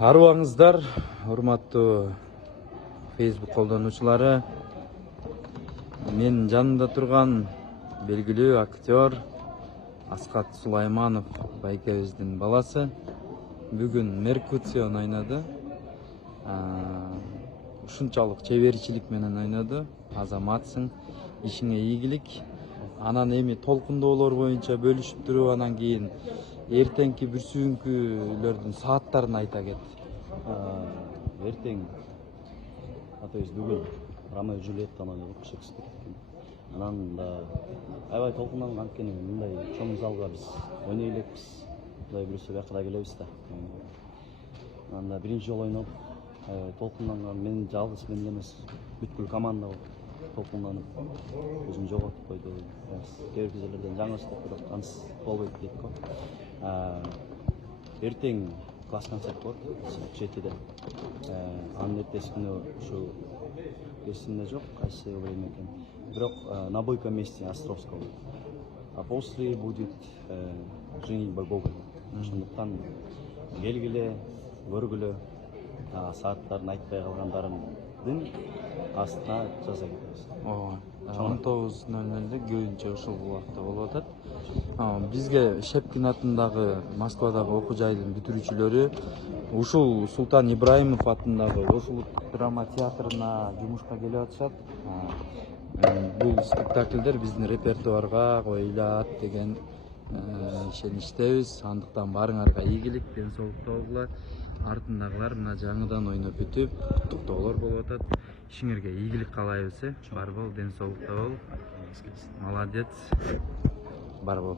Арыбаңыздар, урматтуу Facebook колдонуучулары. Мен жанымда турган белгилүү актер Асхат Сулайманов байкебиздин баласы. Бүгүн Меркуцион ойноду. Ушунчалык чеберчилик менен ойноду. Азаматсың, ишиңе ийгилик. Анан эми толкундоолор боюнча бөлүшүп туруп, анан кийин эртеңки бүрсүүңкүлөрдүн сааттарын айта кет. Эртең бүгүн Ромео и Джульеттаны ойнодук Шекспир. Анан да аябай толкунданган, анткени мындай чоң залга биз ойной элекпиз. Кудай буюрса бияка да келебиз да. Анан да биринчи жолу ойнодук. Толкунданган, мен жалгыз мен эмес, бүткүл команда толкунданып, өзүн жоготуп койду. Кээ бир жерлерден жаңылыштык, бирок аныс болбойт дейт го. Эртең класс концерт болот 7-де. Анын эртеси күнү ушу эсимде жок, кайсы время экен. Бирок на бой поместье Островского. А после будет женитьба Гоголя. Ошондуктан келгиле, көргүлө, сааттарын айтпай калгандардын астына жаза кетебиз. 19:00 көбүнчө ушул убакта болуп атат. Бизге Шепкин атындагы Москвадагы окуу жайдын бүтүрүүчүлөрү ушул Султан Ибраимов атындагы Ош улуттук драма театрына жумушка келип атышат. Бул спектакльдер биздин репертуарга коюлат деген ишеништебиз. Андыктан барыңарга ийгилик, ден соолукта болгула. Артындагылар мына жаңыдан ойноп бүтүп, токтоолор болуп атат. Ишиңерге ийгилик каалайбыз. Бар бол, ден соолукта бол. Молодец. Бар бол.